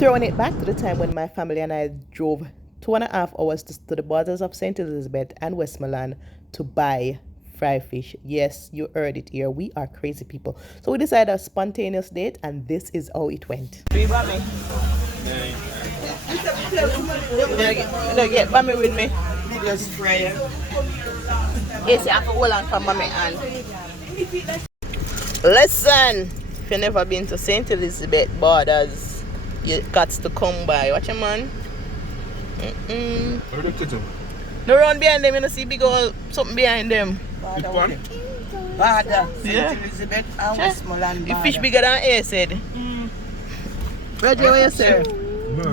Throwing it back to the time when my family and I drove 2.5 hours to the borders of St. Elizabeth and Westmoreland to buy fried fish. Yes, you heard it here. We are crazy people. So we decided a spontaneous date, and this is how it went. No, get bammy with me. Just fry it. Yes, I have to hold on for mommy and. Listen, if you've never been to St. Elizabeth borders, you got to come by. Watch your man. Where the kitchen? No run behind them, you know, see big old something behind them. Border. Yeah. St. Elizabeth and Westmoreland. The fish bigger than A said. Roger, what you say?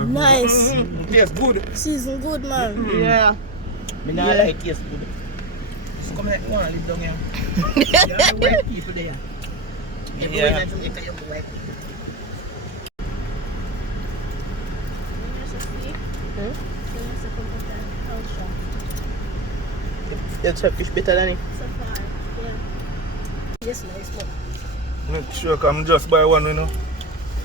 Nice. Yes, good. Season good, man. Yeah. Me not like yes, good. Just come like one and live down here. There are white people there. Everywhere in Jamaica, you have white people. It's a fish better than it. Yes, nice one. Not sure, I'm just buy one, you know.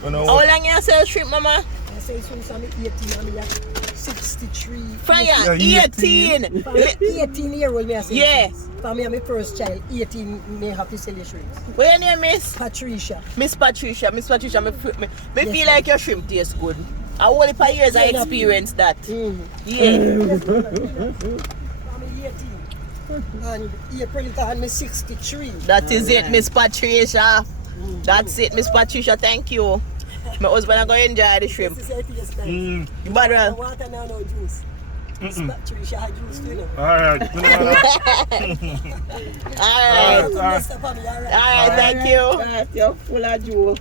How long you sell shrimp, mama? I say since I'm 18, I'm like 63. From Yeah, you, 18. 18 years old, me I say. Yeah. For me, I'm my first child. 18, me have to sell your shrimps. What your name is? Patricia. Miss Patricia, me feel like your shrimp tastes good. I only for years I experienced that. Yeah. I'm 18. And April, I'm 63. That is it, Miss Patricia. That's it, Miss Patricia. Thank you. My husband are going to enjoy the shrimp. This is 8 years time. But Water now, no juice. Miss Patricia had juice too, you know. Alright. Alright. All right, Alright, thank you. You're full of jewels.